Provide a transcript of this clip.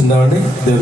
అసలు